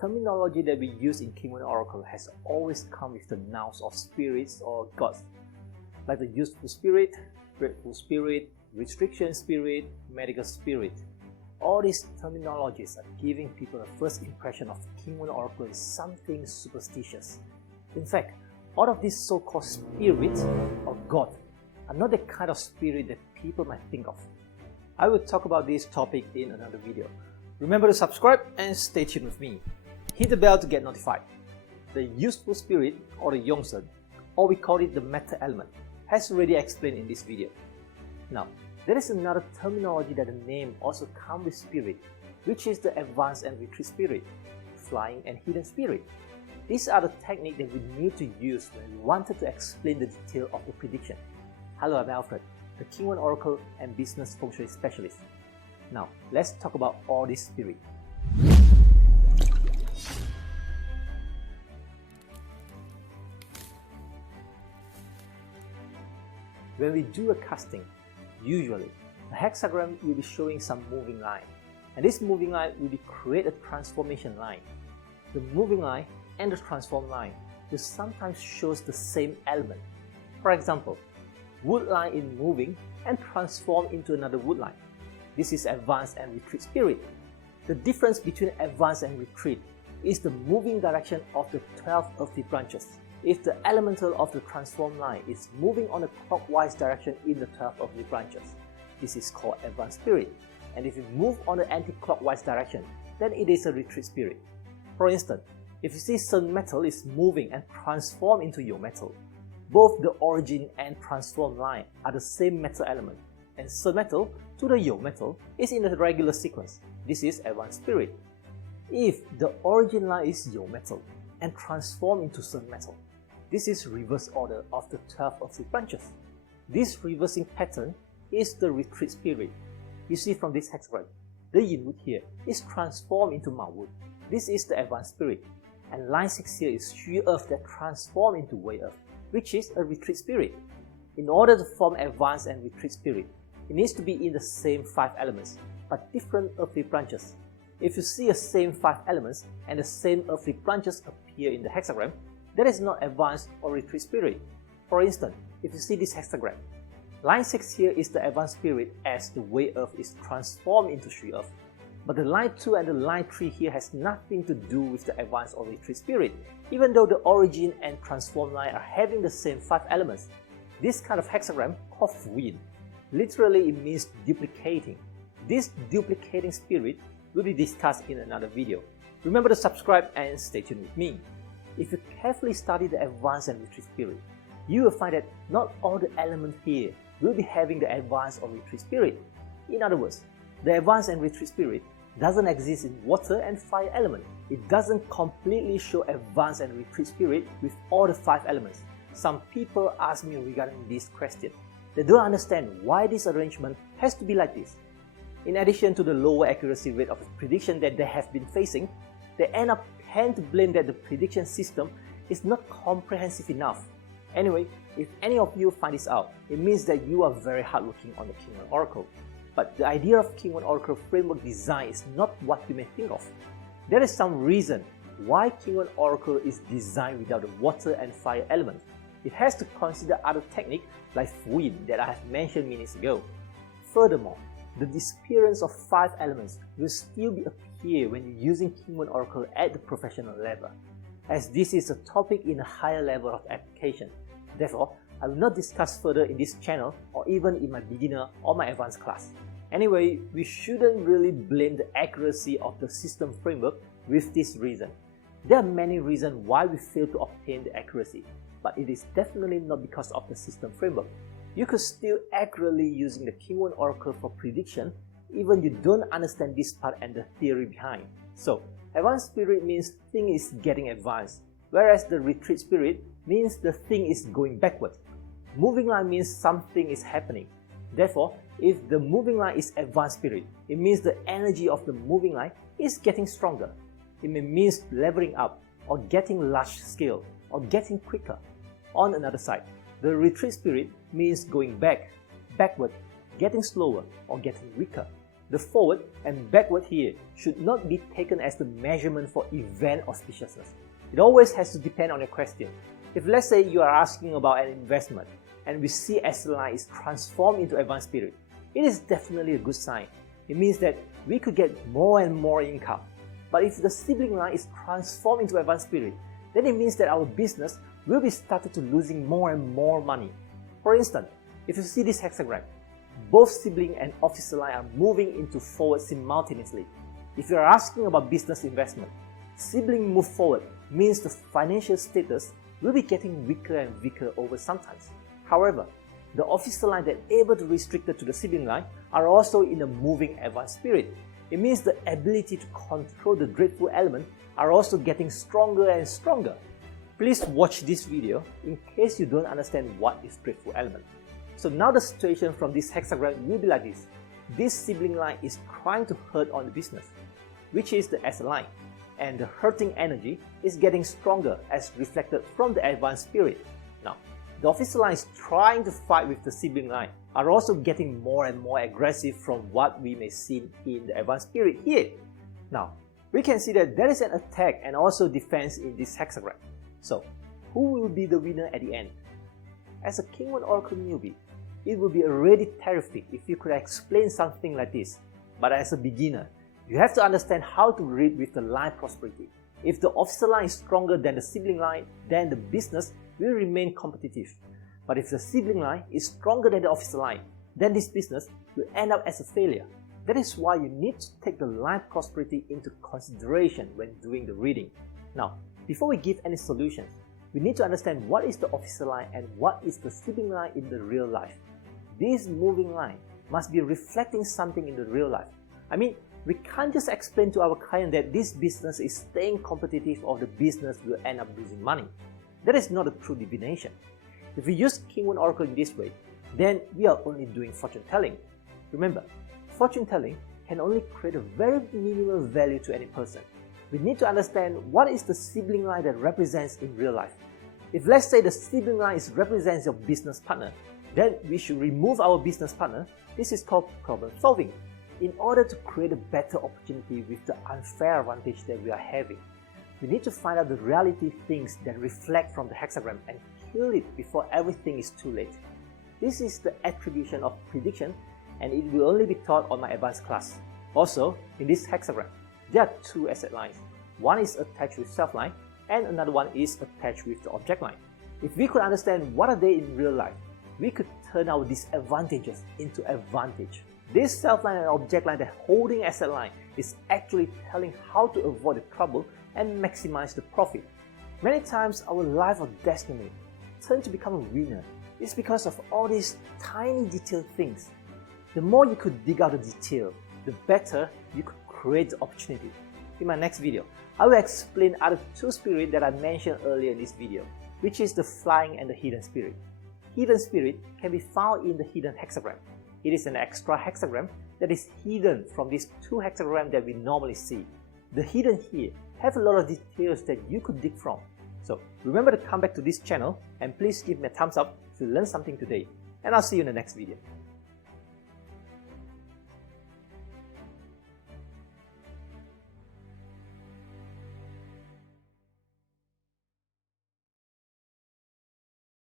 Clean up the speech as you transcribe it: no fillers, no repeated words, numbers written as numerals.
terminology that we use in King One Oracle has always come with the nouns of spirits or gods, like the useful spirit, grateful spirit, restriction spirit, medical spirit. All these terminologies are giving people a first impression of King One Oracle as something superstitious. In fact, all of these so-called spirits or God are not the kind of spirit that people might think of. I will talk about this topic in another video. Remember to subscribe and stay tuned with me. Hit the bell to get notified. The useful spirit or the Yongsen, or we call it the matter element, has already explained in this video. Now, there is another terminology that the name also comes with spirit, which is the advanced and retreat spirit, flying and hidden spirit. These are the techniques that we need to use when we wanted to explain the detail of the prediction. Hello, I'm Alfred, the King One Oracle and Business Feng Shui Specialist. Now, let's talk about all this spirit. When we do a casting, usually, the hexagram will be showing some moving line, and this moving line will create a transformation line. The moving line and the transform line will sometimes show the same element. For example, wood line is moving and transform into another wood line. This is advanced and retreat spirit. The difference between advance and retreat is the moving direction of the 12 earthy branches. If the elemental of the transform line is moving on a clockwise direction in the 12 earthly branches, this is called advanced spirit. And if it moves on the anti-clockwise direction, then it is a retreat spirit. For instance, if you see sun metal is moving and transform into your metal, both the origin and transform line are the same metal element, and sun metal to the yo metal is in a regular sequence. This is advanced spirit. If the origin line is yo metal and transform into sun metal, this is reverse order of the 12 earthly branches. This reversing pattern is the retreat spirit. You see from this hexagram, the yin wood here is transformed into ma wood. This is the advanced spirit. And line 6 here is shui earth that transform into wei earth, which is a retreat spirit. In order to form advanced and retreat spirit, it needs to be in the same 5 elements, but different earthly branches. If you see the same 5 elements and the same earthly branches appear in the hexagram, that is not advanced or retreat spirit. For instance, if you see this hexagram, line 6 here is the advanced spirit as the wei earth is transformed into shui earth. But the line 2 and the line 3 here has nothing to do with the advanced or retreat spirit, even though the origin and transform line are having the same 5 elements. This kind of hexagram called fuyin. Literally it means duplicating. This duplicating spirit will be discussed in another video. Remember to subscribe and stay tuned with me. If you carefully study the advanced and retreat spirit, you will find that not all the elements here will be having the advanced or retreat spirit. In other words, the advanced and retreat spirit doesn't exist in water and fire element. It doesn't completely show advanced and retreat spirit with all the 5 elements. Some people ask me regarding this question. They don't understand why this arrangement has to be like this. In addition to the lower accuracy rate of the prediction that they have been facing, they tend to blame that the prediction system is not comprehensive enough. Anyway, if any of you find this out, it means that you are very hardworking on the King One Oracle. But the idea of King One Oracle framework design is not what you may think of. There is some reason why King One Oracle is designed without the water and fire element. It has to consider other techniques like fuyin that I have mentioned minutes ago. Furthermore, the disappearance of 5 elements will still appear when you're using King One Oracle at the professional level, as this is a topic in a higher level of application. Therefore, I will not discuss further in this channel or even in my beginner or my advanced class. Anyway, we shouldn't really blame the accuracy of the system framework with this reason. There are many reasons why we fail to obtain the accuracy, but it is definitely not because of the system framework. You could still accurately using the King One Oracle for prediction even you don't understand this part and the theory behind. So, advanced spirit means thing is getting advanced, whereas the retreat spirit means the thing is going backward. Moving line means something is happening. Therefore, if the moving line is advanced spirit, it means the energy of the moving line is getting stronger. It may mean leveling up, or getting large scale, or getting quicker. On another side, the retreat spirit means going backward, getting slower, or getting weaker. The forward and backward here should not be taken as the measurement for event auspiciousness. It always has to depend on your question. If let's say you are asking about an investment and we see asset line is transformed into advanced spirit, it is definitely a good sign. It means that we could get more and more income. But if the sibling line is transformed into advanced spirit, then it means that our business will be started to losing more and more money. For instance, if you see this hexagram, both sibling and officer line are moving into forward simultaneously. If you are asking about business investment, sibling move forward means the financial status will be getting weaker and weaker over sometimes. However, the officer line that able to restrict it to the sibling line are also in a moving advanced spirit. It means the ability to control the dreadful element are also getting stronger and stronger. Please watch this video in case you don't understand what is dreadful element. So now the situation from this hexagram will be like this. This sibling line is trying to hurt on the business, which is the asset line, and the hurting energy is getting stronger as reflected from the advanced spirit. Now, the officer line is trying to fight with the sibling line are also getting more and more aggressive from what we may see in the advanced spirit here. Now, we can see that there is an attack and also defense in this hexagram. So, who will be the winner at the end? As a King 1 Oracle newbie, it would be already terrific if you could explain something like this. But as a beginner, you have to understand how to read with the line prosperity. If the officer line is stronger than the sibling line, then the business will remain competitive. But if the sibling line is stronger than the officer line, then this business will end up as a failure. That is why you need to take the line prosperity into consideration when doing the reading. Now, before we give any solutions, we need to understand what is the officer line and what is the sibling line in the real life. This moving line must be reflecting something in the real life. I mean, we can't just explain to our client that this business is staying competitive or the business will end up losing money. That is not a true divination. If we use King 1 Oracle in this way, then we are only doing fortune telling. Remember, fortune telling can only create a very minimal value to any person. We need to understand what is the sibling line that represents in real life. If let's say the sibling line represents your business partner, then we should remove our business partner. This is called problem solving, in order to create a better opportunity with the unfair advantage that we are having. We need to find out the reality things that reflect from the hexagram and kill it before everything is too late. This is the attribution of prediction, and it will only be taught on my advanced class. Also, in this hexagram, there are two asset lines. One is attached with self line and another one is attached with the object line. If we could understand what are they in real life, we could turn our disadvantages into advantage. This self line and object line that holding asset line is actually telling how to avoid the trouble and maximize the profit. Many times our life or destiny turn to become a winner. It's because of all these tiny detailed things. The more you could dig out the detail, the better you could create the opportunity. In my next video, I will explain other two spirits that I mentioned earlier in this video, which is the flying and the hidden spirit. Hidden spirit can be found in the hidden hexagram. It is an extra hexagram that is hidden from these two hexagrams that we normally see. The hidden here have a lot of details that you could dig from. So remember to come back to this channel and please give me a thumbs up if you learned something today. And I'll see you in the next video.